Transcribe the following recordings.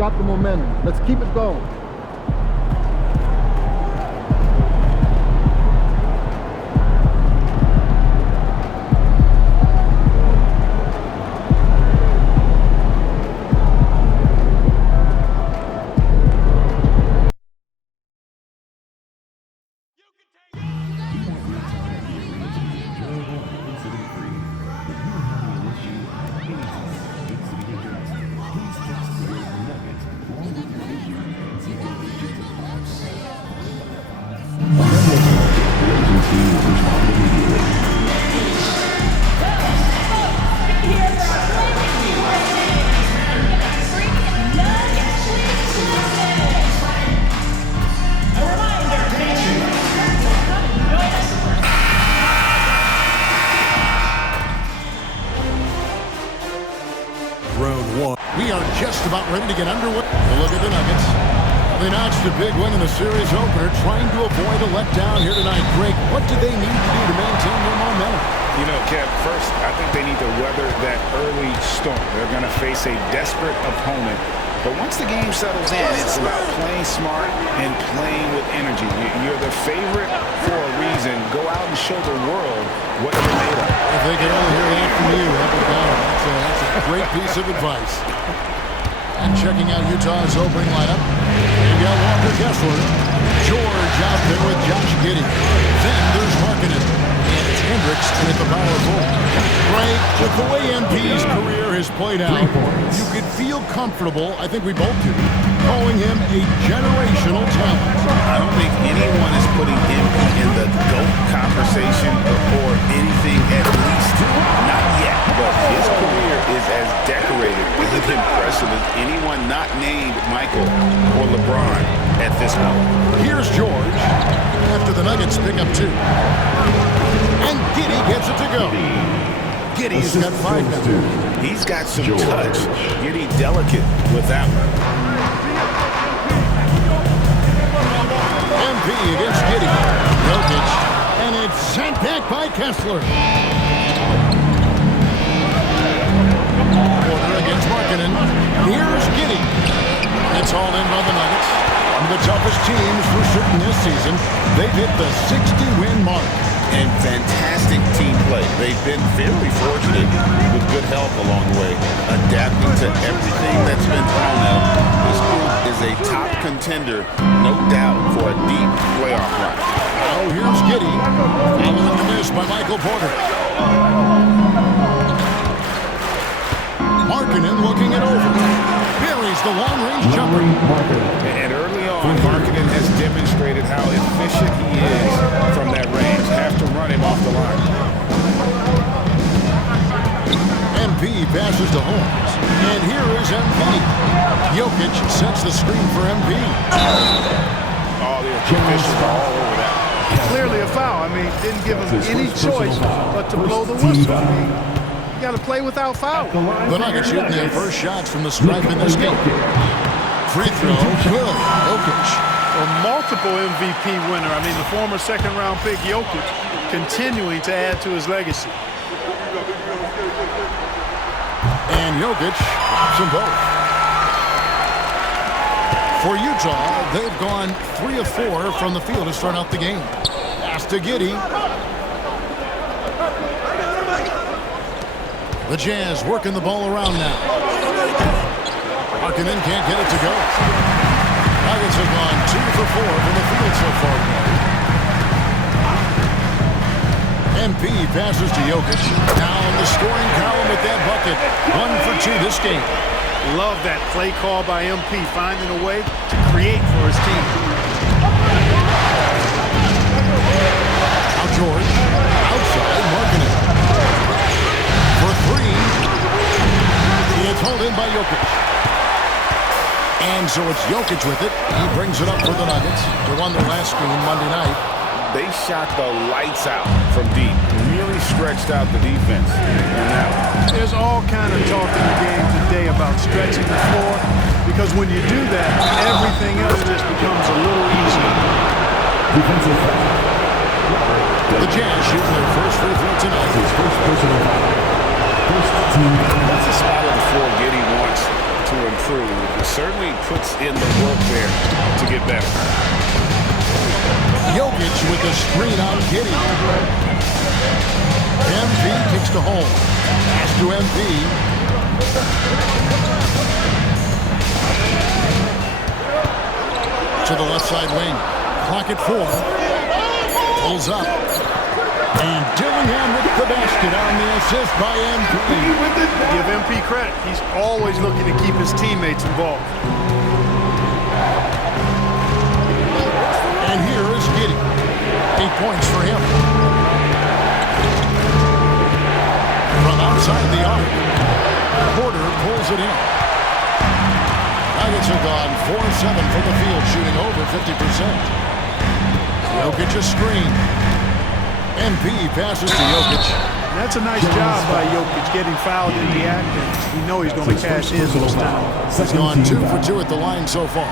got the momentum. Let's keep it going. We are just about ready to get underway. Look at the Nuggets. They notched a big win in the series opener, trying to avoid a letdown here tonight. Greg, what do they need to do to maintain their momentum? You know, Kev, first, I think they need to weather that early storm. They're going to face a desperate opponent. But once the game settles in, it's about playing smart and playing with energy. You're the favorite for a reason. Go out and show the world what you're made of. If they could only hear that from you, that's a great piece of advice. And checking out Utah's opening lineup, they've got Walker Kessler, George out there with Josh Giddey. Then there's Markkanen, and it's Hendricks at the power forward. Right, with the way MP's career has played out, you could feel comfortable, I think we both do, calling him a generational talent. I don't think anyone is putting MP in the GOAT conversation or anything, at least not yet. But his career is as decorated and impressive as anyone not named Michael or LeBron at this point. Here's George after the Nuggets pick up 2. And Giddey gets it to go. Giddey's got 5 now. He's got some touch. Giddey delicate with that one. MP against Giddey. Jokic. And it's sent back by Kessler. Porter against Markkanen. Here's Giddey. It's all in by the Nuggets. One of the toughest teams for certain this season. They've hit the 60-win mark. And fantastic team play. They've been very fortunate with good help along the way, adapting to everything that's been thrown at them. This group is a top contender, no doubt, for a deep playoff run. Oh, here's Giddey. Following the miss by Michael Porter. Markkanen looking it over. Buries the long-range jumper. And early on, Markkanen has demonstrated how efficient he is from that range. Have to run him off the line. MP passes to Holmes. And here is MP. Jokic sets the screen for MP. Oh, the officials are all over that. Clearly a foul. I mean, didn't give him any choice but to blow the whistle. I mean, you got to play without foul. The Nuggets shooting their first shots from the stripe in this game. Free throw, good. Jokic. A multiple MVP winner. I mean, the former second-round pick Jokic continuing to add to his legacy. And Jokic pops them both. For Utah, they've gone 3 of 4 from the field to start out the game. Pass to Giddey. The Jazz working the ball around now. Markkanen can't get it to go. Nuggets have gone 2 for 4 from the field so far tonight. MP passes to Jokic. Now in the scoring column with that bucket. 1 for 2 this game. Love that play call by MP, finding a way to create for his team. Now George. Outside Markkanen. For 3. It's held in by Jokic. And so it's Jokic with it. He brings it up for the Nuggets. They won their last game Monday night. They shot the lights out from deep. Really stretched out the defense. There's all kind of talk in the game today about stretching the floor, because when you do that, everything else just becomes a little easier. Defensive foul. The Jazz shooting their first free throw tonight. His first personal foul. First team. That's a spot of the floor Giddey wants to improve. It certainly puts in the work there to get better. Jokic with the screen on Giddey. MP kicks to home. Pass to MP. To the left side wing. Clock at 4. Pulls up. And Dillingham with the basket on the assist by MP. Give MP credit. He's always looking to keep his teammates involved. And here is Giddey. 8 points for him. From outside the arc, Porter pulls it in. Nuggets have gone 4-7 from the field, shooting over 50%. Jokic a screen. MP passes to Jokic. That's a nice job by Jokic getting fouled in the act, and we know he's going to cash in this time. He's gone 2 for 2 at the line so far.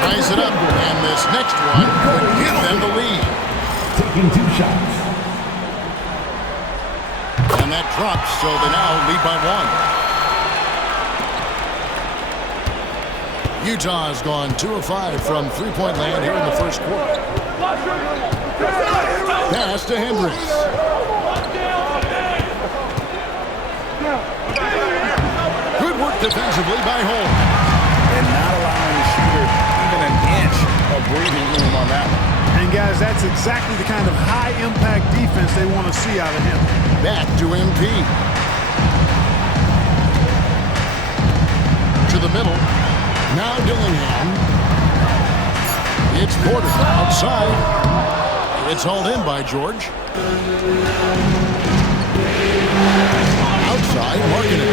Ties it up, and this next one could give them the lead. Taking 2 shots. And that drops, so they now lead by 1. Utah has gone 2 of 5 from three-point land here in the first quarter. Pass to Hendricks. Good work defensively by Holmes. And not allowing the shooter even an inch of breathing room on that one. And guys, that's exactly the kind of high-impact defense they want to see out of him. Back to MP. To the middle. Now Dillingham. It's Porter outside. It's hauled in by George. Outside, Markkanen.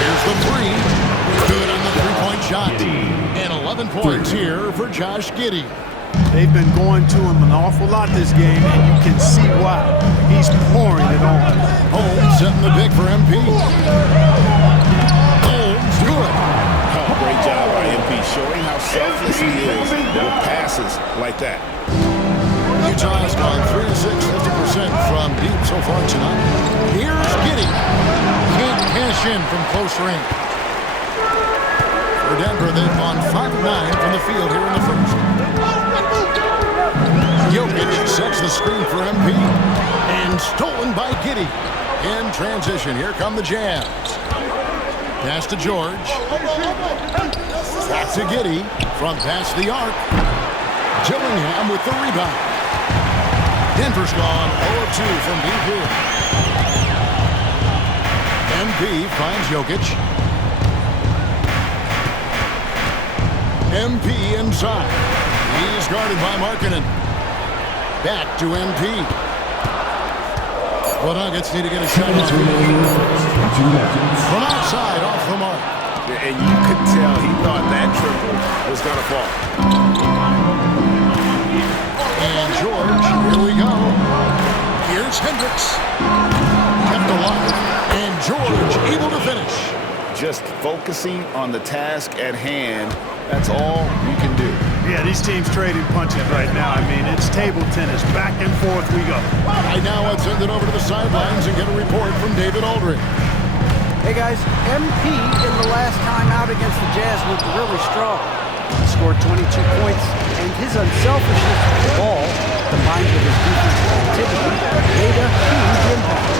Here's the 3. Good on the three-point shot. And 11 points here for Josh Giddey. They've been going to him an awful lot this game, and you can see why. He's pouring it on. Holmes setting the pick for MP. Holmes, good. Oh, great job by MP, showing how selfless he is with passes like that. Utah has gone 3 of 6, 50% from deep so far tonight. Here's Giddey. Can't cash in from close range. For Denver, they've gone 5 of 9 from the field here in the first. Jokic sets the screen for MP. And stolen by Giddey. In transition, here come the Jazz. Pass to George. Back to Giddey. From past the arc. Dillingham with the rebound. Denver's gone 0-2 from deep here. MP finds Jokic. MP inside. He's guarded by Markkanen. Back to MP. The Nuggets need to get a shot off. From outside, off the mark. And you could tell he thought that triple was going to fall. And George, here we go. Here's Hendricks. Kept alive. And George able to finish. Just focusing on the task at hand, that's all you can do. Yeah, these teams trading punches right now. I mean, it's table tennis. Back and forth we go. Right now, let's send it over to the sidelines and get a report from David Aldridge. Hey guys, MP in the last time out against the Jazz looked really strong. He scored 22 points, and his unselfishness with the ball, combined with his defensive activity, made a huge impact.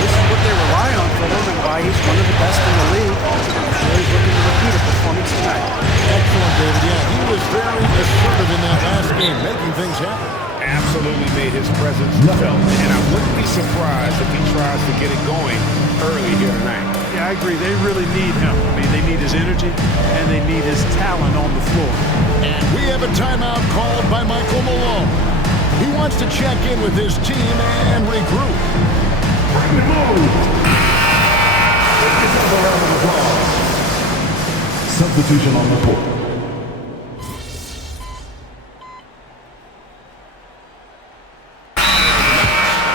This is what they rely on for him and why he's one of the best in the league. I'm sure he's looking to repeat a performance tonight. Excellent, David. Yeah, he was very assertive in that last game, making things happen. Absolutely made his presence felt. And I wouldn't be surprised if he tries to get it going early here tonight. Yeah, I agree. They really need him. I mean, they need his energy, and they need his talent on the floor. And we have a timeout called by Michael Malone. He wants to check in with his team and regroup. Substitution on the court.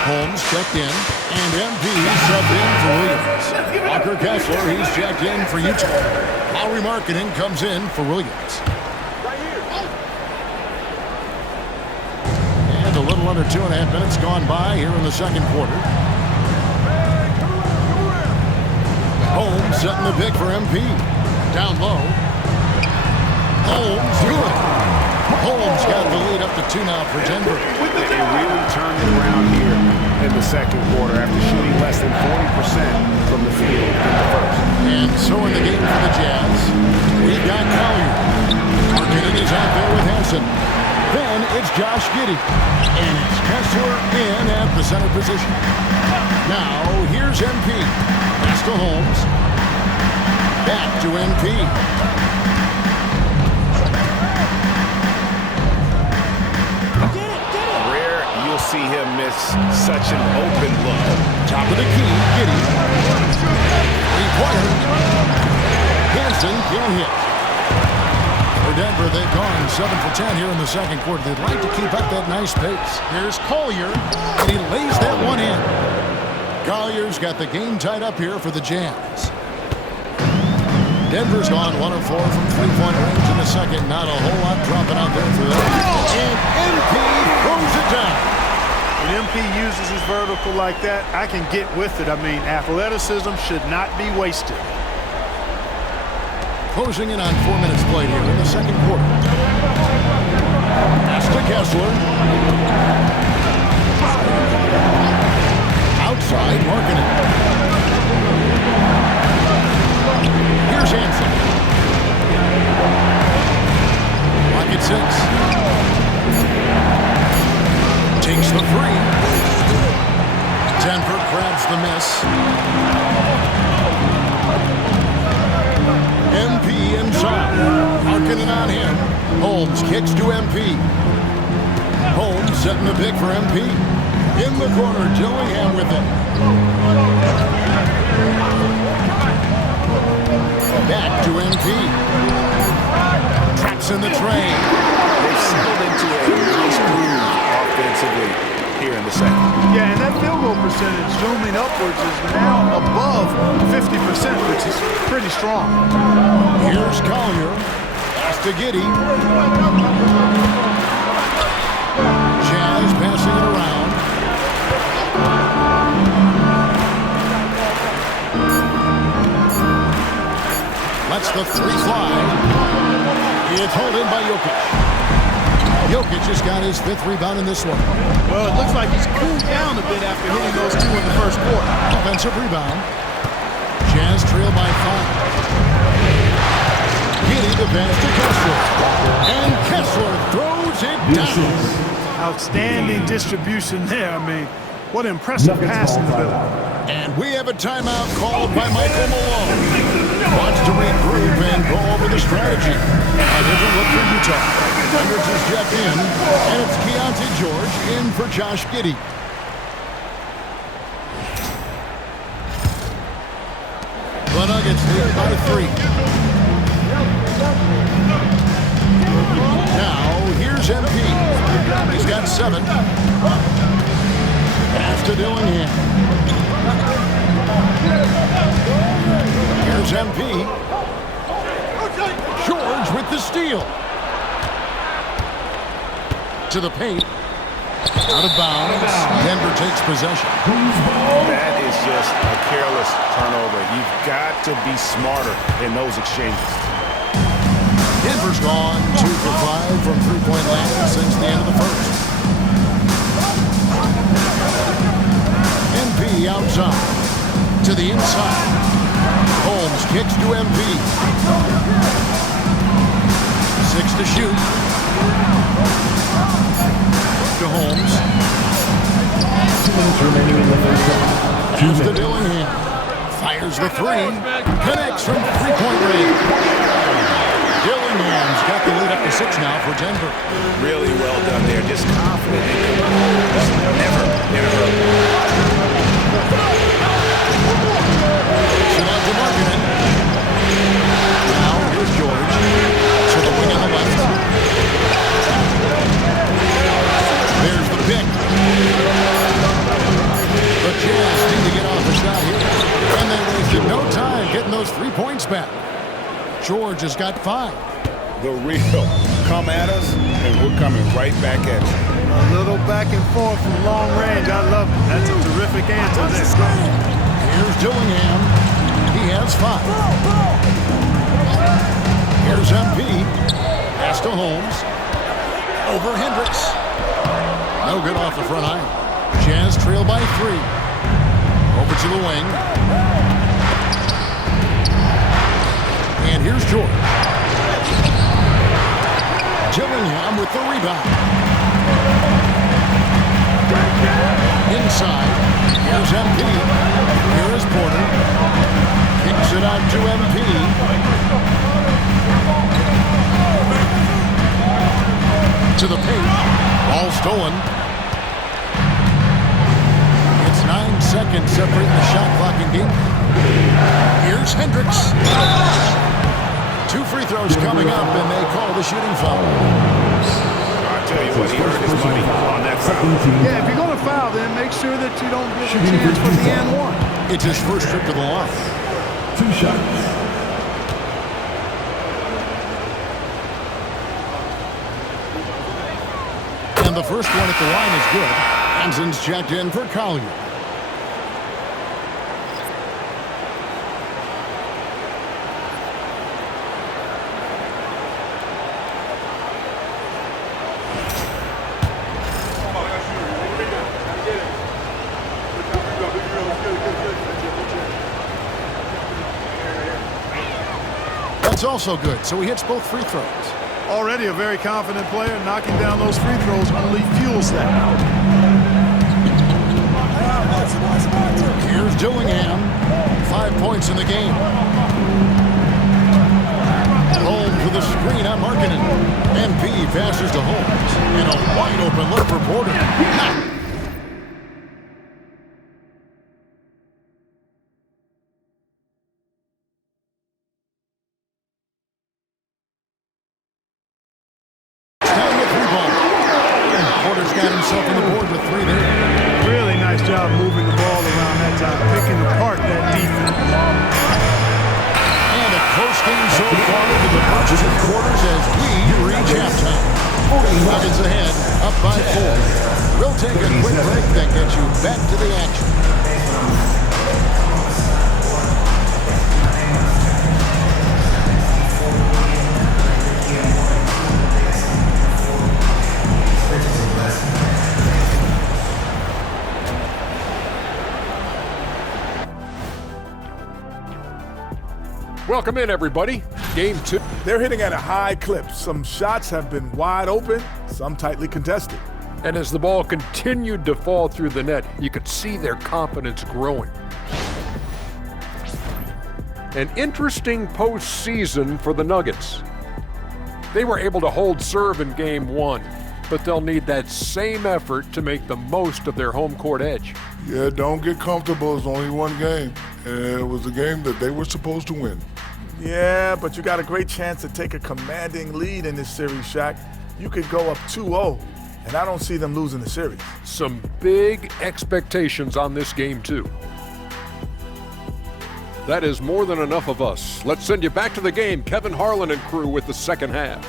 Holmes checked in, and MP subbed in for Williams. Walker Kessler, he's checked in for Utah. Lowry Markkanen comes in for Williams. And a little under 2.5 minutes gone by here in the second quarter. Holmes setting the pick for MP. Down low. Holmes good. Holmes got the lead up to 2 now for Denver. They really turned it around here in the second quarter after shooting less than 40% from the field in the first. And so in the game for the Jazz, we've got Collier. Marketing is out there with Hansen. Then it's Josh Giddey. And it's Kessler in at the center position. Now here's MP. Pass to Holmes. Back to MP. You'll see him miss such an open look. Top of the key, Giddey. Three-pointer. Hansen can't hit. For Denver, they've gone 7 for 10 here in the second quarter. They'd like to keep up that nice pace. Here's Collier, and he lays that one in. Collier's got the game tied up here for the Jazz. Denver's gone 1 of 4 from three-point range in the second. Not a whole lot dropping out there for them. And MP throws it down. When MP uses his vertical like that, I can get with it. I mean, athleticism should not be wasted. Closing in on 4 minutes played here in the second quarter. Pass to Kessler. Outside, Markkanen. Here's Hansen. Lock at 6. Takes the three. Denver grabs the miss. MP inside. Markkanen on him. Holmes kicks to MP. Holmes setting the pick for MP. In the corner, Dillingham with it. Back to MP. Traps in the train. They've settled into a nice groove offensively here in the second. Yeah, and that field goal percentage zooming upwards is now above 50%, which is pretty strong. Here's Collier. Pass to Giddey. Jazz passing it around. Lets the three fly. It's hauled in by Jokic. Jokic just got his 5th rebound in this one. Well, it looks like he's cooled down a bit after hitting those 2 in the first quarter. Offensive rebound. Jazz trail by 5. Giddey the pass to Kessler. And Kessler throws it down. Outstanding distribution there. I mean, what impressive passing ability. And we have a timeout called by Michael Malone. Wants to regroup and go over the strategy. A different look for Utah. Hendricks is checked in, and it's Keontae George in for Josh Giddey. The Nuggets lead by 3. Now, here's MP. He's got 7. Pass to Dillingham. Here's MP. George with the steal. To the paint. Out of bounds. Denver takes possession. That is just a careless turnover. You've got to be smarter in those exchanges. Denver's gone 2 for 5 from three-point land since the end of the first. MP outside. To the inside. Holmes kicks to MP. 6 to shoot. To Holmes. 2 minutes remaining in the first half. Pass to Dillingham. Fires the 3. Connects from three-point range. Dillingham's got the lead up to 6 now for Denver. Really well done there. Just confident. Just never. Out to Markkanen. Now here's George. To the wing on the left. There's the pick. The Jazz need to get off the shot here. And they wasted no time getting those 3 points back. George has got 5. The real come at us, and we're coming right back at you. A little back and forth from long range. I love it. That's a terrific answer there. Here's Dillingham. He has 5. Here's MP. Pass to Holmes. Over Hendricks. No good off the front iron. Jazz trail by 3. Over to the wing. And here's George. Gillingham with the rebound. Inside. Here's MP. Here is Porter. Kicks it out to MP. To the paint. Ball stolen. It's 9 seconds separating the shot clock and game. Here's Hendricks. 2 free throws coming up, and they call the shooting foul. I tell you what, he earned his money on that foul. Yeah, if you're going to foul, then make sure that you don't give a chance for the and one. It's his first trip to the line. 2 shots. And the first one at the line is good. Hanson's checked in for Collier. That's also good, so he hits both free throws. Already a very confident player, knocking down those free throws only fuels that. Here's Dillingham. 5 points in the game. Holmes with a screen on Markkanen. MP passes to Holmes. And a wide open look for Porter. Porter's got himself on the board with 3 there. Really nice job moving the ball around that time, picking apart that defense. And a close game so far to the purchasing quarters as we reach halftime. Nuggets ahead, up by 4. We'll take a quick break that gets you back to the action. Welcome in, everybody. Game 2. They're hitting at a high clip. Some shots have been wide open, some tightly contested. And as the ball continued to fall through the net, you could see their confidence growing. An interesting postseason for the Nuggets. They were able to hold serve in Game 1, but they'll need that same effort to make the most of their home court edge. Yeah, don't get comfortable. It's only one game. And it was a game that they were supposed to win. Yeah, but you got a great chance to take a commanding lead in this series, Shaq. You could go up 2-0, and I don't see them losing the series. Some big expectations on this game, too. That is more than enough of us. Let's send you back to the game. Kevin Harlan and crew with the second half.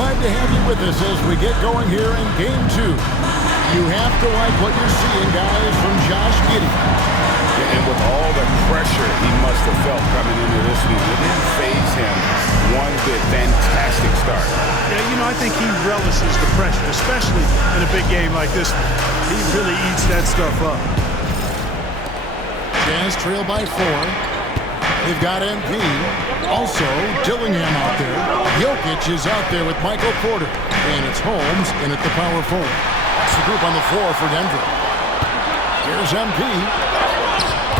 Glad to have you with us as we get going here in Game 2. You have to like what you're seeing, guys, from Josh Giddey. And with all the pressure he must have felt coming into this one, it didn't faze him one bit. Fantastic start. Yeah, I think he relishes the pressure, especially in a big game like this one. He really eats that stuff up. Jazz trail by 4. They've got MP. Also, Dillingham out there. Jokic is out there with Michael Porter. And it's Holmes in at the power forward. That's the group on the floor for Denver. Here's MP.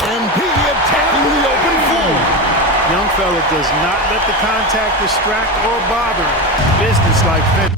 MP attacking the open floor. Young fella does not let the contact distract or bother him. Business like finish.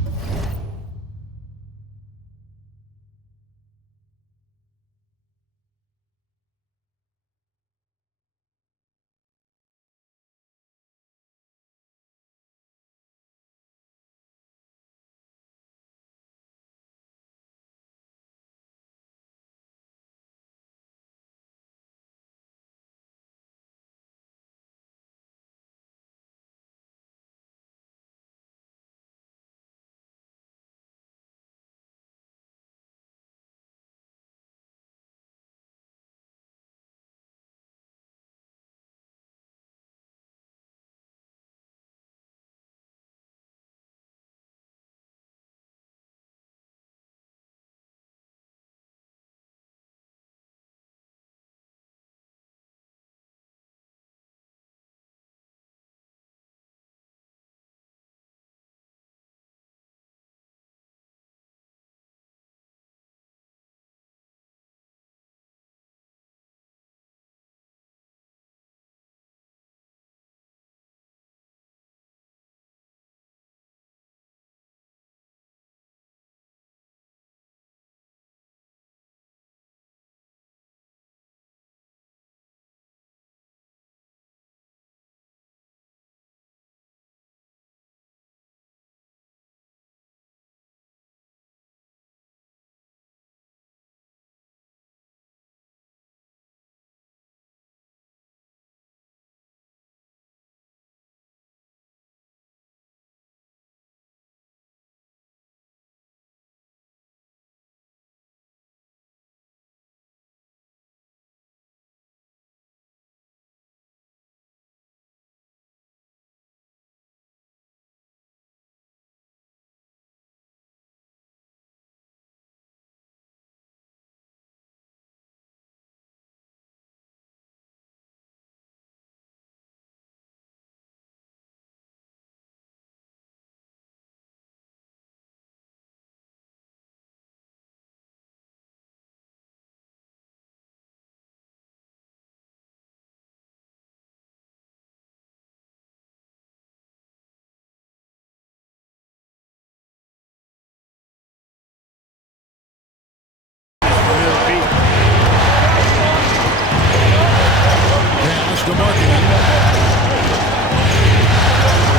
Marketing.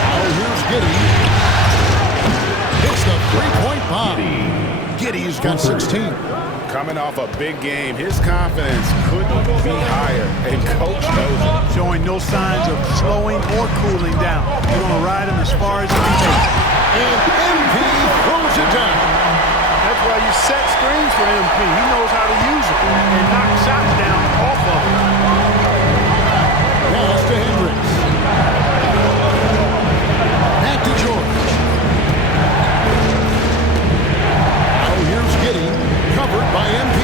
Now here's Giddey. Hits the three-point bomb. Giddey's got 16. Coming off a big game, his confidence couldn't be higher, and Coach knows it. Showing no signs of slowing or cooling down. You're going to ride him as far as he can take. And MP throws it down. That's why you set screens for MP. He knows how to use it and knock shots down off of it. Pass to Hendricks. Back to George. Now here's Giddey, covered by MP.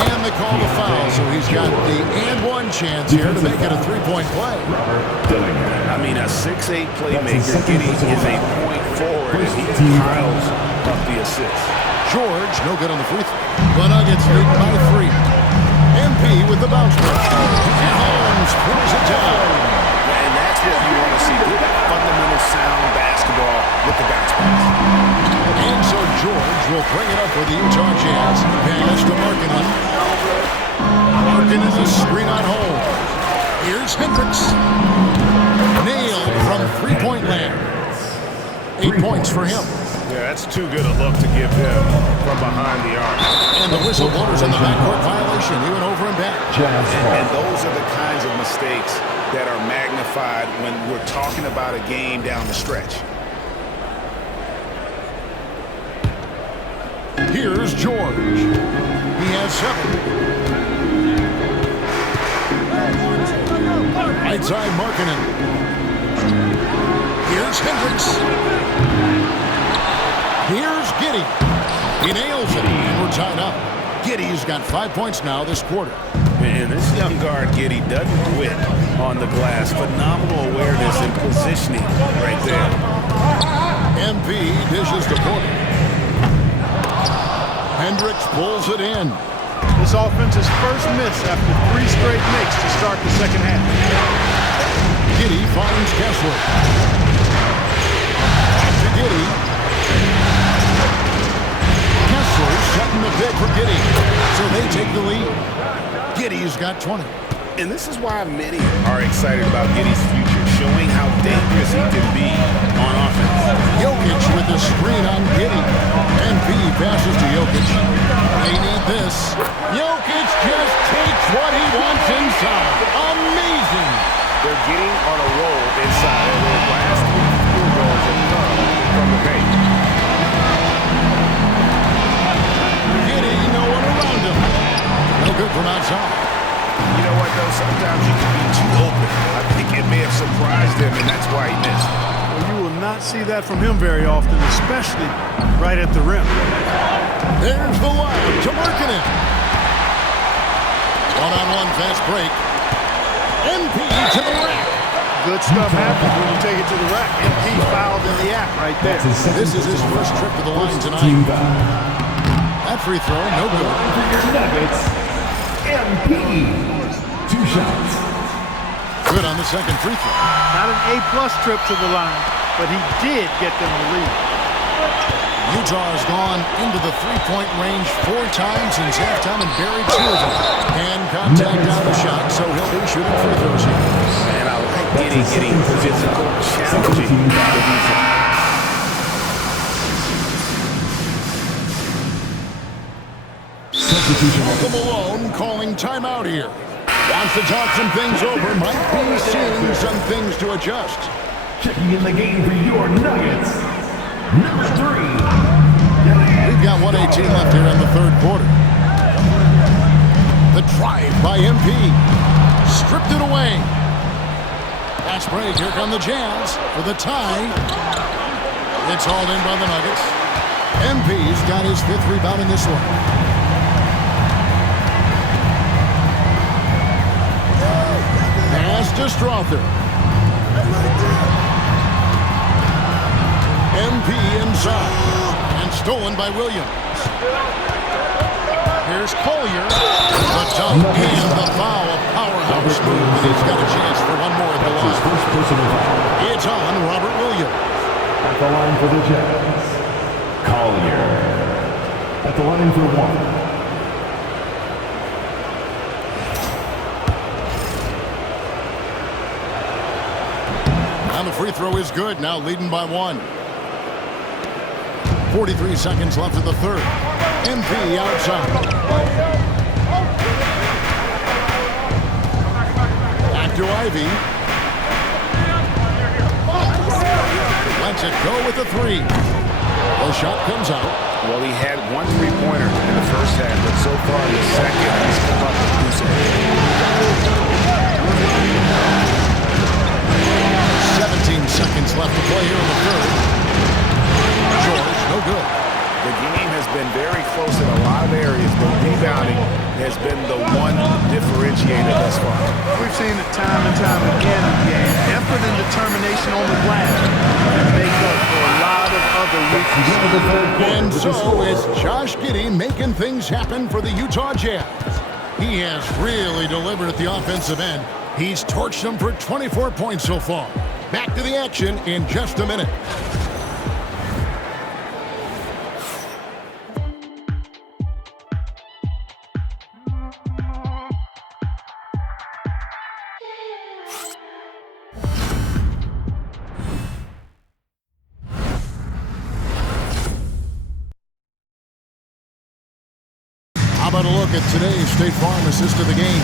And they call the foul, so he's got the and-one chance here to make it a three-point play. I mean, a 6'8" playmaker, Giddey is a point forward, and he piles up the assist. George, no good on the free throw. The Nuggets lead by 3. MP with the bounce break. And Holmes pulls it down. And that's what you want to see. Good fundamental sound basketball with the bounce pass. And so George will bring it up for the Utah Jazz. Pass to Markkanen. Markkanen is a screen on home. Here's Hendricks. Nailed from three-point land. 8 points for him. Yeah, that's too good a look to give him from behind the arc. And the whistle blows on the backcourt violation. He went over and back. And those are the kinds of mistakes that are magnified when we're talking about a game down the stretch. Here's George. He has 7. Right side Markkanen. Here's Hendricks. Here's Giddey. He nails it, and we're tied up. Giddey's got 5 points now this quarter. And this young guard, Giddey, doesn't quit on the glass. Phenomenal awareness and positioning right there. MP dishes the Porter. Hendricks pulls it in. This offense's first miss after 3 straight makes to start the second half. Giddey finds Kessler. To Giddey. Kessler's setting the pick for Giddey. So they take the lead. Giddey's got 20. And this is why many are excited about Giddey's future, showing how dangerous he can be on offense. Jokic with the screen on Giddey. MP passes to Jokic. They need this. Jokic just takes what he wants inside. Amazing. They're getting on a roll inside. Their last 3 field goals have come from the paint. Giddey, no one around him. No good from outside. You know what, though? Sometimes you can be too open. I think it may have surprised him, and that's why he missed. Well, you will not see that from him very often, especially right at the rim. There's the lob to Markkanen. One-on-one fast break. MP to the rack. Good stuff happens when you take it to the rack. MP fouled in the act right there. This is his first trip to the line tonight. That free throw, no good. For your Nuggets, MP. 2 shots. Good on the second free throw. Not an A-plus trip to the line, but he did get them the lead. Utah has gone into the three-point range 4 times since halftime and buried 2 of them. And contact out a shot, so he'll be shooting free throws here. And I like getting physical, challenging the defense. Malcolm Malone calling timeout here. Wants to talk some things over, might be seeing some things to adjust. Checking in the game for your Nuggets, number 3. We've got 1:18 left here in the third quarter. The drive by MP. Stripped it away. Fast break. Here come the Jazz for the tie. It's hauled in by the Nuggets. MP's got his 5th rebound in this one. Pass to Strother. MP inside. And stolen by Williams. Here's Collier. The dunk and the foul. A powerhouse move. And he's got a chance for one more at the line. It's on Robert Williams. At the line for the Jazz, Collier. At the line for 1. And the free throw is good, now leading by 1. 43 seconds left in the third. MP outside. Back to Ivy. Lets it go with the 3. The shot comes out. Well, he had 1 3-pointer in the first half, but so far in the second, he's come up with 2 17 seconds left to play here in the third. George, no good. The game has been very close in a lot of areas, but rebounding has been the one differentiator thus far. We've seen it time and time again in the game. Effort and determination on the glass can make up for a lot of other weaknesses. And so it's Josh Giddey making things happen for the Utah Jazz. He has really delivered at the offensive end. He's torched them for 24 points so far. Back to the action in just a minute. How about a look at today's State Farm assist of the game?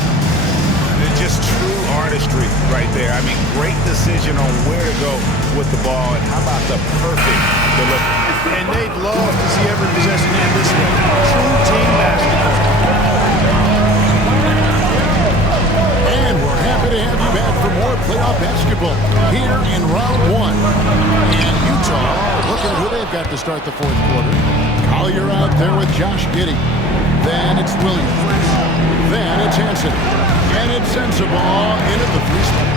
It's just true artistry right there. I mean, great decision on where to go with the ball, and how about the perfect delivery? And they'd love to see every possession in this game. True team basketball. And we're happy to have you back for more playoff basketball here in round 1. And Utah looking at who they've got to start the fourth quarter. Collier out there with Josh Giddey. Then it's Williams. Then it's Hansen. And it's Sensabaugh in at the 3 spot.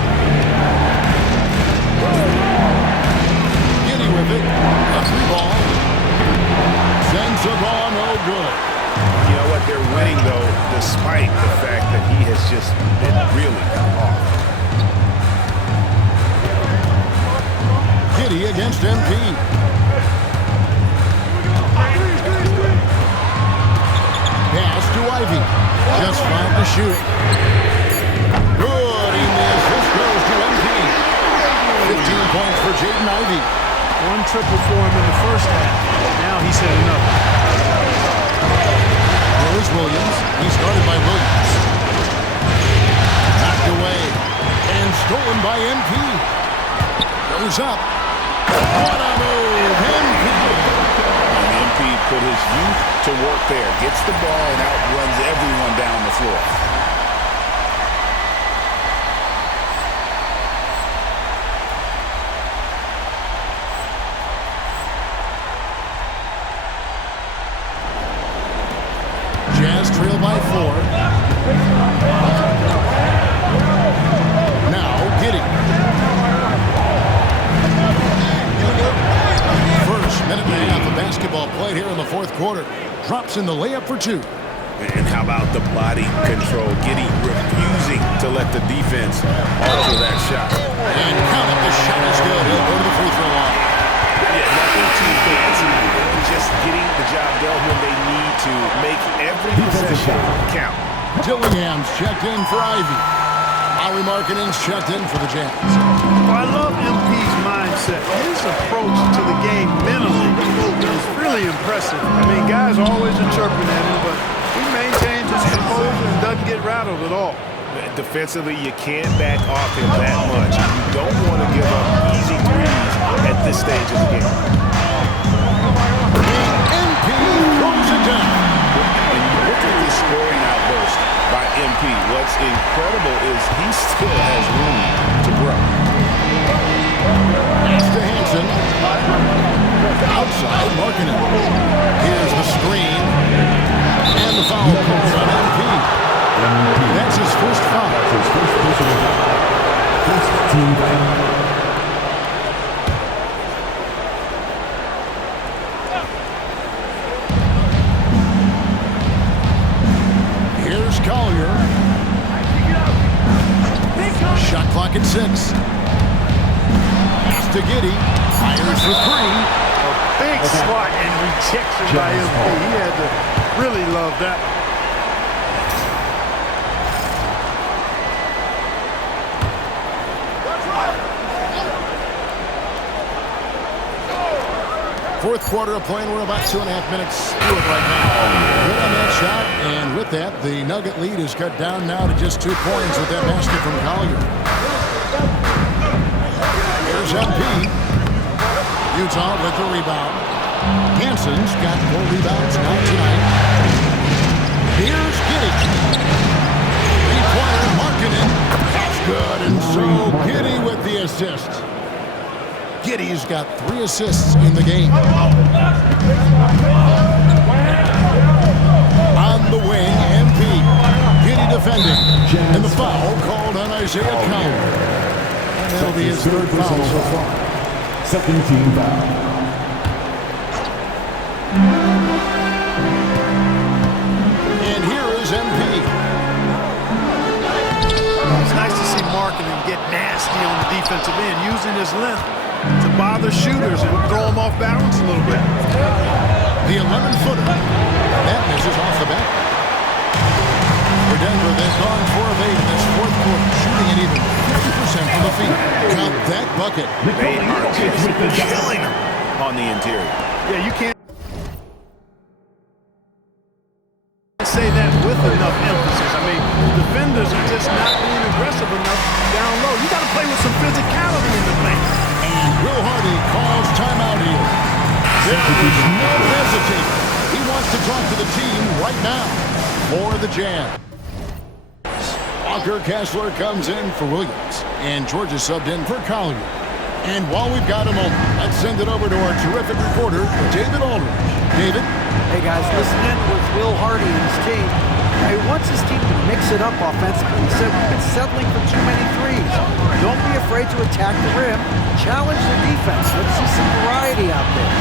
Giddey with it. A 3 ball. Sensabaugh no good. You know what? They're winning, though, despite the fact that he has just been really off. Giddey against MP. Pass to Ivy. Just 5 to shoot. Good. He missed. This goes to MP. 15 points for Jaden Ivey. 1 triple for him in the first half. Now he's hit another. Here's Williams. He's guarded by Williams. Knocked away. And stolen by MP. Goes up. What a move. MP. And MP put his youth to work there. Gets the ball and outruns everyone down the floor. Jazz trail by 4. Now Giddey. First minute and a half of basketball played here in the fourth quarter. Drops in the layup for 2. And how about the body control? Giddey refusing to let the defense alter that shot. And count it. The shot is good. He'll go to the free throw line. Yeah, nothing too fancy. Just getting the job done when they need to make every possession count. Dillingham's checked in for Ivy. Howie Markkinen's checked in for the Jazz. Well, I love MP's mindset. His approach to the game mentally is really impressive. I mean, guys are always interpreting at him, but he maintains his composure and doesn't get rattled at all. Defensively, you can't back off him that much. You don't want to give up easy threes at this stage of the game. MP throws it down. And you look at this scoring outburst by MP. What's incredible is he still has room to grow. Pass to Hansen. Outside, Markkinen. Here's the screen. And the foul calls on MP. That's his first foul. His first personal foul. First team foul. Here's Collier. Shot clock at 6. Pass to Giddey. Fires for 3. Big swat and rejection by MP. He had to really love that. Fourth quarter of play, and we're about 2.5 minutes through it right now. Good on that shot, and with that, the Nugget lead is cut down now to just 2 points with that basket from Collier. Here's MP. Utah with the rebound. Hanson's got 4 rebounds now tonight. Here's Giddey. Three-pointer, Markkanen. That's good, and so Giddey with the assist. Giddey's got 3 assists in the game. On the wing, MP. Giddey defending. And the foul called on Isaiah Collier. And that'll be his third foul so far. Second team foul. And here is MP. It's nice to see Markkanen get nasty on the defensive end, using his length to bother shooters and throw them off balance a little bit. The 11-footer. That misses off the back. For Denver, they've gone 4 of 8 in this fourth quarter, shooting at even 50% from the field. Got that bucket. They are just killing them on the interior. Yeah, you can't say that with enough emphasis. I mean, defenders are just not being aggressive enough down low. You got to play with some physicality in the paint. And Will Hardy calls timeout here. There is no hesitating. He wants to talk to the team right now for the Jazz. Walker Kessler comes in for Williams, and Georgia subbed in for Collier. And while we've got a moment, let's send it over to our terrific reporter, David Aldridge. David? Hey guys, listen in with Will Hardy and his team. He wants his team to mix it up offensively. He said we've been settling for too many threes. Don't be afraid to attack the rim. Challenge the defense. Let's see some variety out there.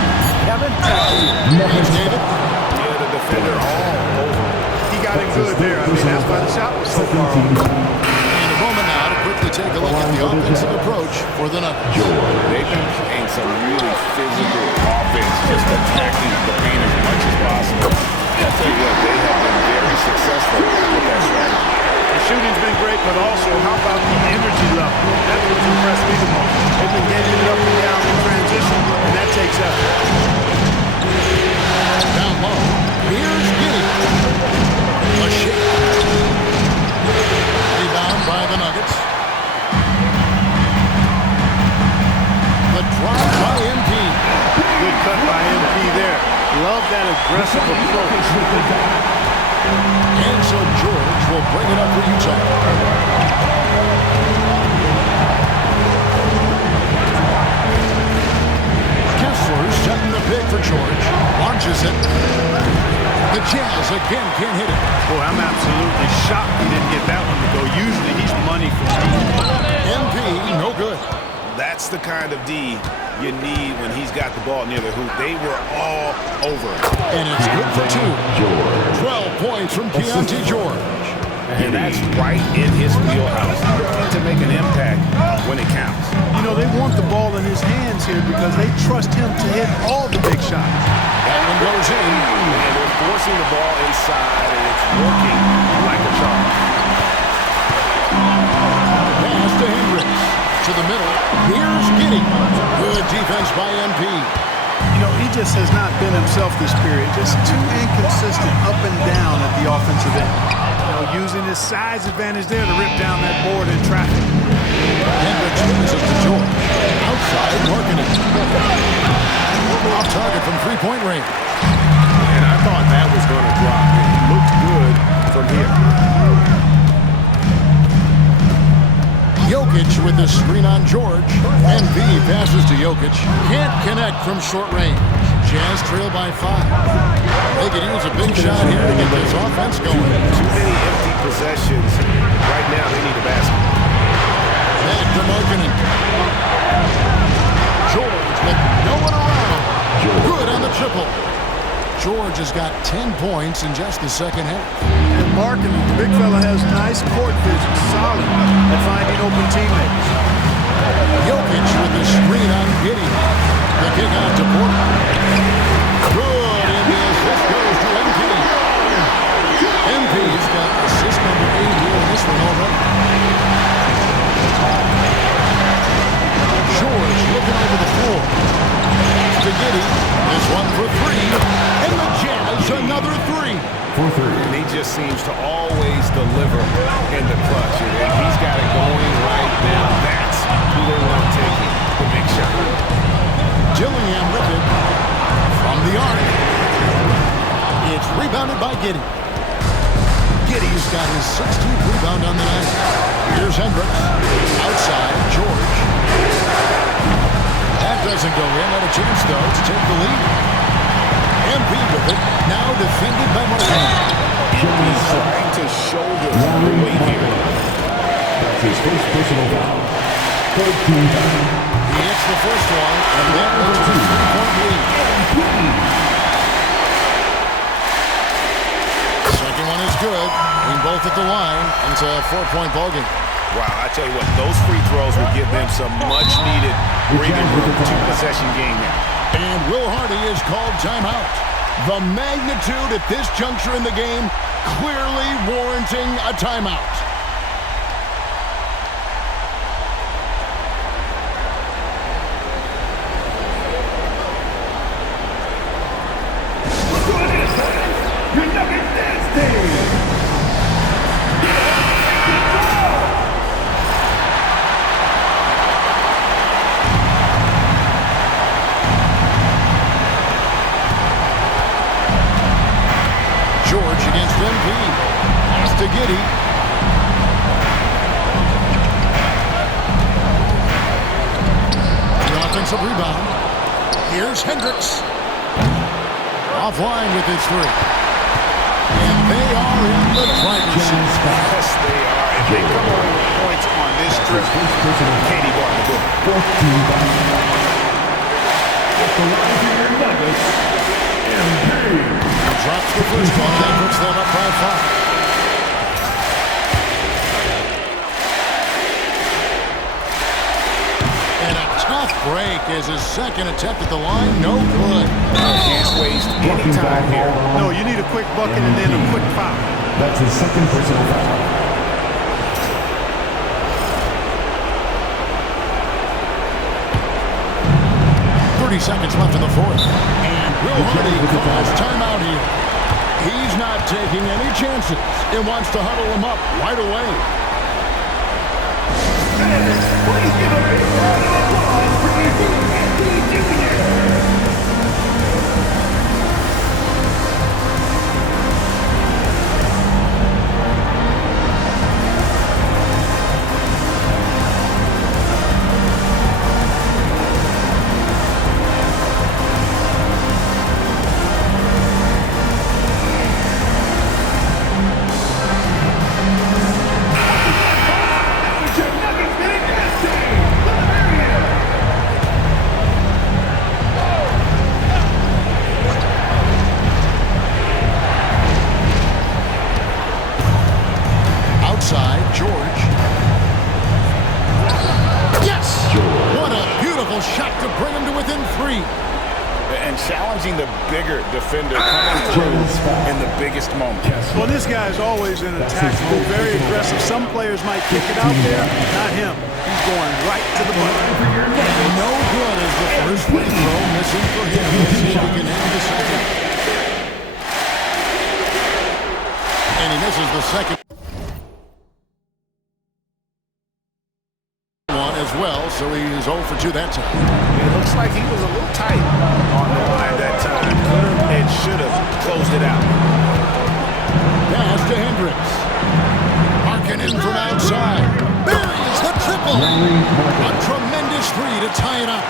Kevin, back to you. Thanks, David. Yeah, the defender all over. He got him good there. I mean, that's why the shot was so far off. And a moment now to quickly take a look at the offensive approach for the Nuggets. They've been playing some really physical offense, just attacking the paint as much as possible. I'll tell you what, they have been very successful with that strategy. The shooting's been great, but also, how about the energy level? That's what's impressed me the most. They've been getting it up and down in transition, and that takes effort. Down low. Here's Giddey. A shake. Rebound by the Nuggets. The drive by MP. Good cut by MP there. Love that aggressive approach. And so George will bring it up for Utah. Kessler setting the pick for George. Launches it. The Jazz again can't hit it. Boy, I'm absolutely shocked he didn't get that one to go. Usually he's money for me. MP, no good. That's the kind of D you need when he's got the ball near the hoop. They were all over it. And it's good for 2. 12 points from Keontae George. And that's right in his wheelhouse to make an impact when it counts. You know, they want the ball in his hands here because they trust him to hit all the big shots. That one goes in. And they're forcing the ball inside, and it's working like a charm. Pass to Hendricks. To the middle. Here's Giddey. Good defense by MP. You know, he just has not been himself this period. Just too inconsistent up and down at the offensive end. You know, using his size advantage there to rip down that board in traffic. Hendricks loses to George. Outside, Markkanen. Off target from three-point range. And I thought that was going to drop. It looked good from here. Jokic with the screen on George. And B passes to Jokic. Can't connect from short range. Jazz trail by 5. They could use a big shot here to get this offense going. Too many empty possessions. Right now, they need a basket. Back to Markkanen. George with no one around. Good on the triple. George has got 10 points in just the second half. And Markkanen, the big fella, has nice court vision, solid at finding open teammates. Jokic with the screen on Giddey. The kick out to Porter. Good, and the assist goes to MP. MP's got assist number 8 here in this one already. George looking over the floor. To Giddey. The for three. And he just seems to always deliver in the clutch. And he's got it going right now. That's who they want taking the big shot. Gillingham with it from the arc. It's rebounded by Giddey. Giddey's got his 16th rebound on the night. Here's Hendricks. Outside, George. That doesn't go in. Had a chance, though, to take the lead. MP with it. Now defended by Martin. He's trying to shoulder the weight here. That's his first personal foul. 13 foul. He hits the first one, and that leads to a 3-point lead. Second one is good. Being both at the line, and it's a 4-point ballgame. Wow, I tell you what, those free throws will give them some much-needed breathing room. Two-possession game now. And Will Hardy is called timeout. The magnitude at this juncture in the game clearly warranting a timeout. George against MP. Pass to Giddey. The offensive rebound. Here's Hendricks. Offline with his three. And they are in the driver's seat. Yes, they are. If they come away with points on this trip, Katie bought the book. 14 foul. At the line for your Nuggets, MP. Drops the first one. That puts them up by 5. And a tough break is his second attempt at the line. No good. Can't waste any time here. No, you need a quick bucket and then a quick foul. That's his second personal foul. Seconds left in the fourth. And Will Hardy calls timeout here. He's not taking any chances and wants to huddle him up right away. Please give a big round of applause for MP Jr. George. Yes! What a beautiful shot to bring him to within 3. And challenging the bigger defender coming through in the biggest moment. Well, this guy is always in attack mode, very aggressive. Some players might kick it out there, not him. He's going right to the button. No good as the first free throw missing for him. Let's see if he can end the second. And he misses the second one as well, so he's 0 for 2 that time. It looks like he was a little tight on the line that time. Could have and should have closed it out. Pass to Hendricks. Markkanen from outside. Buries the triple. A tremendous 3 to tie it up.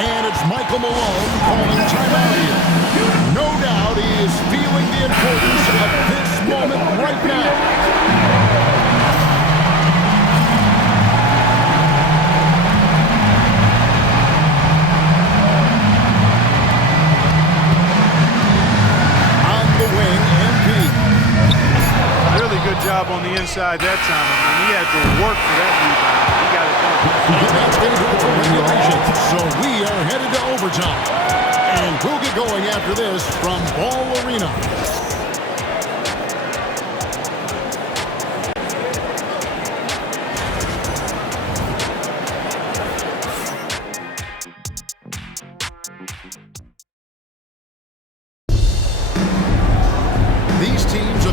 And it's Michael Malone calling timeout here. No doubt he is feeling the importance of this moment right now. Good job on the inside that time. I mean, he had to work for that rebound. He got it done. So we are headed to overtime. And we'll get going after this from Ball Arena. These teams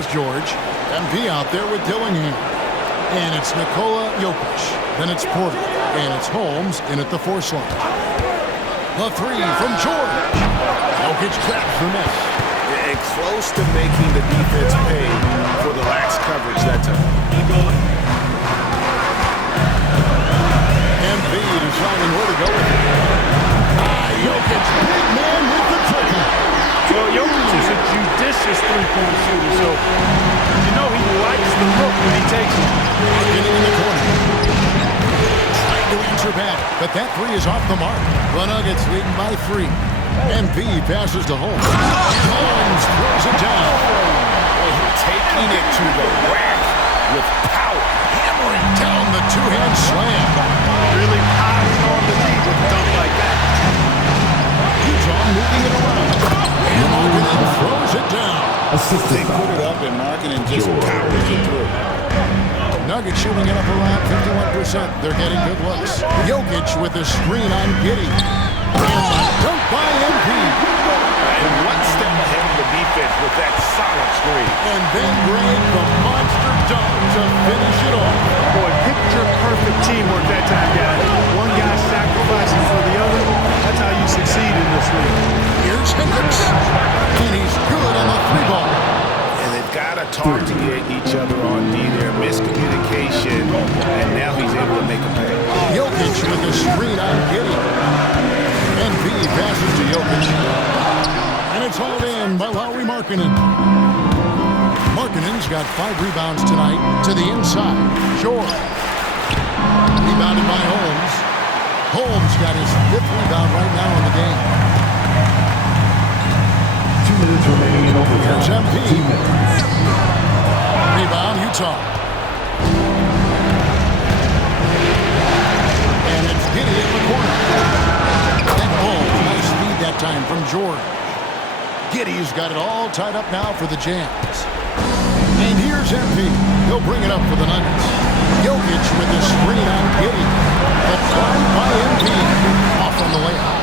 Here's George. MP out there with Dillingham. And it's Nikola Jokic. Then it's Porter. And it's Holmes in at the force line. The three from George. Jokic traps the miss. And close to making the defense pay for the lax coverage that time. MP deciding where to go with it. Jokic, big man with the triple. Well, Jokic is a judicious three-point shooter, so you know he likes the look when he takes it. Getting in the corner. Trying to answer back, but that three is off the mark. The Nuggets leading by 3. MP passes to Holmes. Holmes throws it down. Taking it to the rack with power. Hammering down the two-hand slam. Really piling on the knee with a dunk like that. Utah moving it around. And Markkanen throws it down. They put it up and Markkanen just powers it through. Nuggets shooting it up around 51%. They're getting good looks. Jokic with the screen on Giddey. And a dunk by MP. And one step ahead of the defense with that solid screen. And then Greg, the monster dunk to finish it off. Boy, picture-perfect teamwork that time, guys. One guy sacrificing for the other. That's how you succeed in this league. Here's Hendricks. And he's good on the 3-ball. And they've got to target each other on D there. Miscommunication. And now he's able to make a pay. Jokic with the screen on Giddey. And B passes to Jokic. And it's hauled in by Lauri Markkanen. Markkanen's got 5 rebounds tonight to the inside. George. Rebounded by Holmes. Holmes got his 5th rebound right now in the game. 2 minutes remaining in overtime. Here's MP. 2 minutes. Rebound, Utah. And it's Giddey in the corner. And Holmes, nice lead that time from George. Giddey's got it all tied up now for the Jams. And here's MP. He'll bring it up for the Nuggets. Jokic with the screen on Giddey. The try by MP. Off on the layup.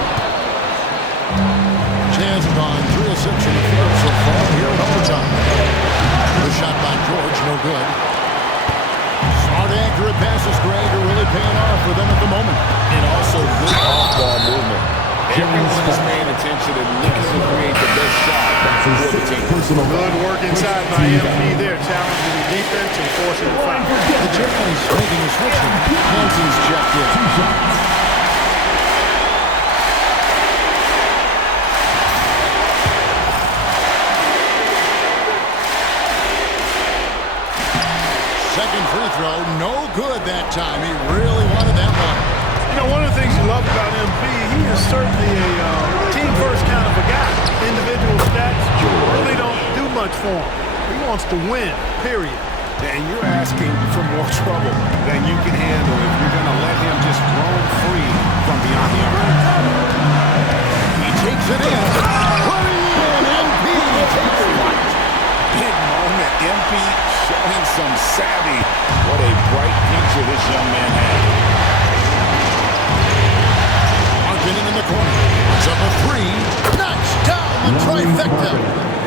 Jazz have gone 3 of 6 in the field so far here in overtime. The shot by George, no good. Smart, accurate passes, Greg, are really paying off for them at the moment. And also good off-ball movement. Everyone is paying attention and looking to create the best shot for the team. Good work inside by MP there, challenging the defense and forcing the foul. The Jazz making a switch. Hanson's checked in. 2 shots. Second free throw, no good that time. He really wanted that one. You know, one of the things you love about MP, he is certainly a team-first kind of a guy. Individual stats really don't do much for him. He wants to win, period. And you're asking for more trouble than you can handle if you're going to let him just roam free from beyond the arc. He takes it in. Running in, MP takes it. Big moment. MP showing some savvy. What a bright future this young man has. Markkanen in the corner. It's up a 3. Knocks down the trifecta.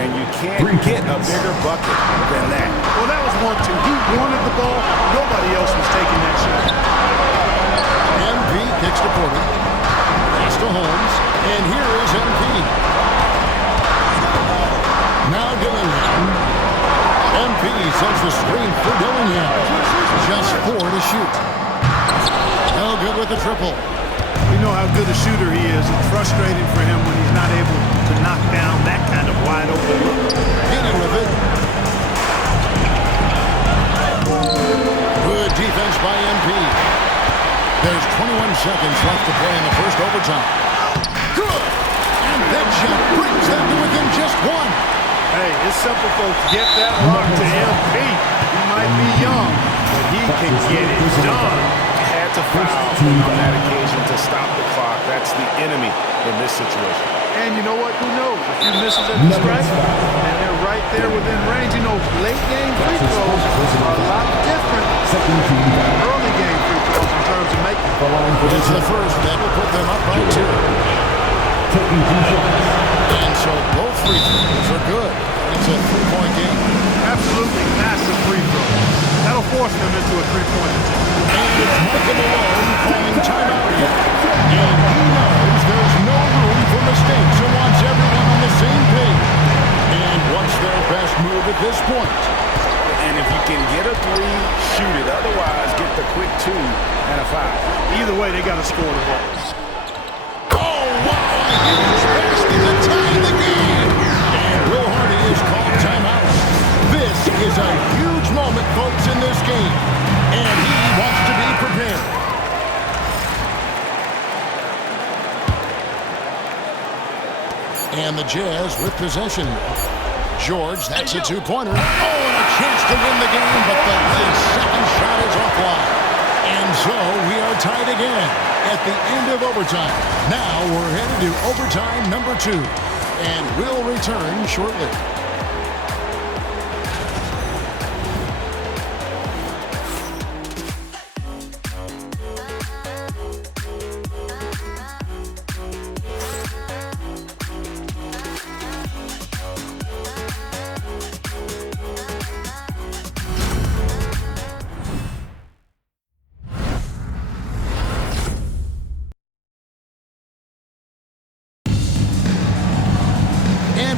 And you can't get a bigger bucket than that. Well, that was 1-2. He wanted the ball. Nobody else was taking that shot. MP kicks to Porter. Pass to Holmes. And here is MP. Now Dillingham. MP sends the screen for Dillingham. Just 4 to shoot. No good with the triple. We know how good a shooter he is. It's frustrating for him when he's not able to knock down that kind of wide open look. Hitting with it. Good defense by MP. There's 21 seconds left to play in the first overtime. Good! And that shot brings them to within just 1. Hey, it's simple, folks. Get that rock to MP. He might be young, but he can get it done. Had to foul on that occasion to stop the clock. That's the enemy in this situation. And you know what? Who knows? A few misses at the stripe, and they're right there within range. You know, late game free throws are a lot different than early game free throws in terms of making. It's the first that will put them up by 2. And so both free throws are good. It's a 3-point game. Absolutely massive free throw. That'll force them into a three-point attempt. And it's Michael Malone calling timeout here. And he knows there's no room for mistakes and wants everyone on the same page. And what's their best move at this point? And if you can get a three, shoot it. Otherwise, get the quick two and a foul. Either way, they got to score the ball. Oh, wow! A huge basket to tie the game. And Will Hardy is called timeout. This is a huge moment, folks, in this game. And he wants to be prepared. And the Jazz with possession. George, that's a two-pointer. Oh, and a chance to win the game, but the second shot is offline. And so we are tied again at the end of overtime. Now we're headed to overtime number 2. And we'll return shortly.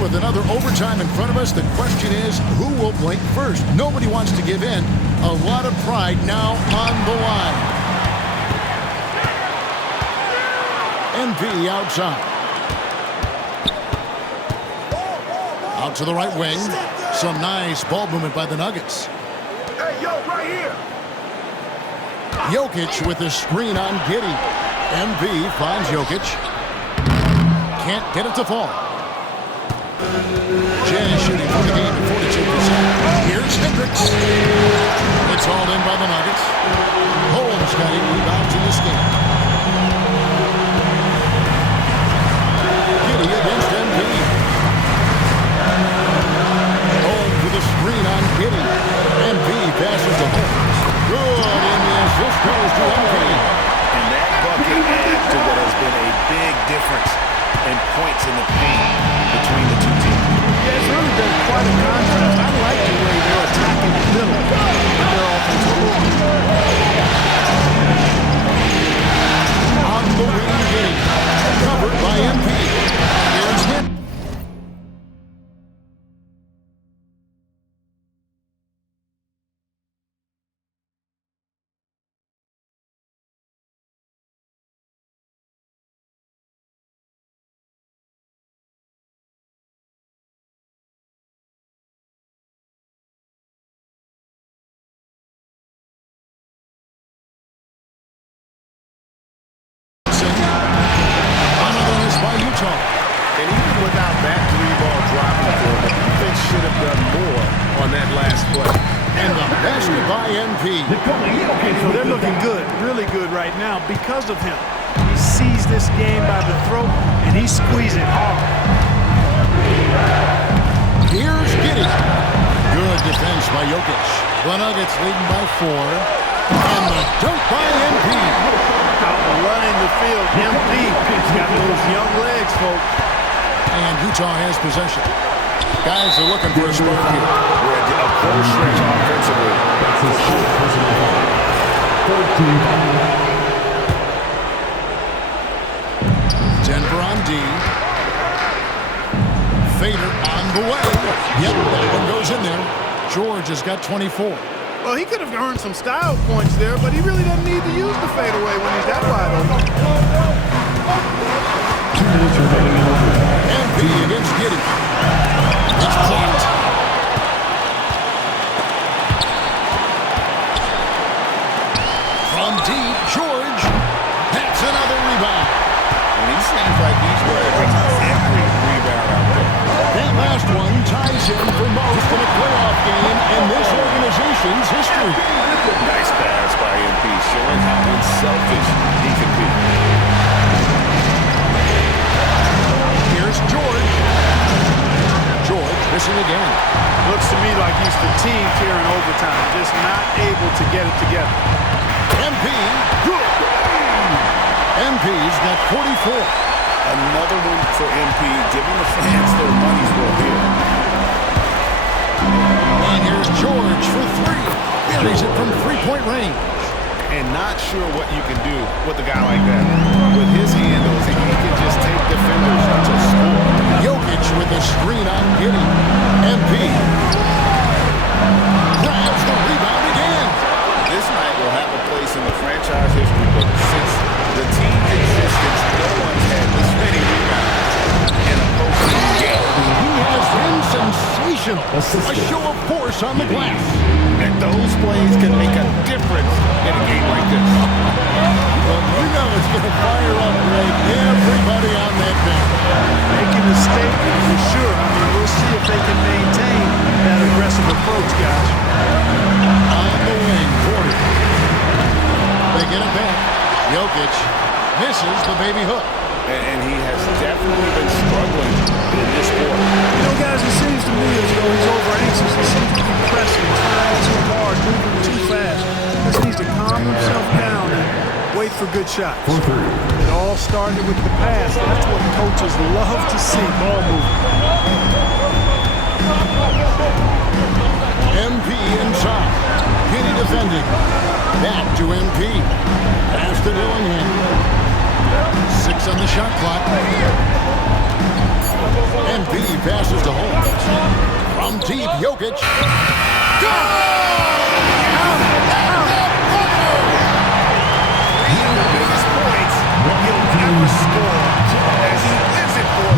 With another overtime in front of us, the question is, who will blink first? Nobody wants to give in. A lot of pride now on the line. MP outside. Out to the right wing. Some nice ball movement by the Nuggets. Hey, yo, right here. Jokic with the screen on Giddey. MP finds Jokic. Can't get it to fall. Jazz shooting for the game at 42%. Here's Hendricks. It's hauled in by the Nuggets. Holmes got 8 rebounds in this game. Giddey against MP. Holmes with a screen on Giddey. MP passes to Holmes. Good, and the assist goes to MP. And that bucket adds to what has been a big difference in points in the paint between the two teams. Yeah, it's really been quite a contrast. I like the way they're attacking the middle with their offensive on the wing game. Covered by MP. Here's hit. And even without that three-ball dropping for them, the defense should have done more on that last play. And the basket by MP. So they're looking good, really good right now because of him. He sees this game by the throat, and he's squeezing hard. Here's Giddey. Good defense by Jokic. The Nuggets leading by 4. And the dunk by MP. Out running the field, MP. He's got those young legs, folks. And Utah has possession. Guys are looking for a spark here. We're a full stretch offensively. Denver on D. Fader on the way. Yep, that one goes in there. George has got 24. Well, he could have earned some style points there, but he really doesn't need to use the fadeaway when he's that wide open. MP against Giddey. It's blocked. From deep, George. That's another rebound. And he seems like he's wearing every rebound out there. That last one ties him for most in a playoff game in this organization's history. Nice pass by MP, showing how unselfish he can be. Here's George. George missing again. Looks to me like he's fatigued here in overtime, just not able to get it together. MP. MP's got 44. Another one for MP, giving the fans their money's worth here. And here's George for three. Buries it from three-point range. And not sure what you can do with a guy like that. With his handles, he can just take defenders to score. Jokic with the screen on Giddey. MP grabs the rebound again. This night will have a place in the franchise history book. Since the team's existence, no one's had this many rebounds in a postseason game. He has been sensational. A show of force on the glass. And those plays can make a difference in a game like this. Well, you know it's going to fire up, Greg, everybody on that bench. Making a statement for sure. I mean, we'll see if they can maintain that aggressive approach, guys. On the wing, Porter. They get it back. Jokic misses the baby hook. And he has definitely been struggling in this quarter. You know, guys, it seems to me as though he's over anxious. He seems to be pressing, trying too hard, moving too fast. He just needs to calm himself down and wait for good shots. It all started with the pass. That's what coaches love to see, ball movement. MP inside. Giddey defending. Back to MP. Pass to Dillingham. 6 on the shot clock. MP passes to Holmes. From deep, Jokic. Go! The biggest points he'll never score as he lives it for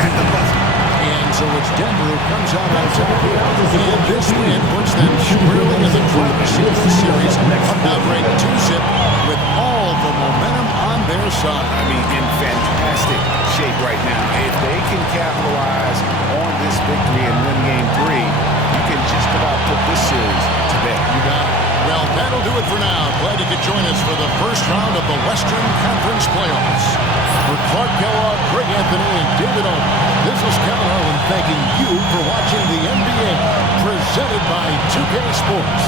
at the buzzer. And so it's Denver who comes out on top. And this win puts them squarely in the driver's seat of the series. About ready to zip with all the momentum on their side. I mean, in fantastic shape right now. If they can capitalize on this victory and win game 3, you can just about put this series to bed. You got it. Well, that'll do it for now. Glad you could join us for the first round of the Western Conference Playoffs. For Clark Kellogg, Greg Anthony, and David Owen, this is Kevin Harlan thanking you for watching the NBA, presented by 2K Sports.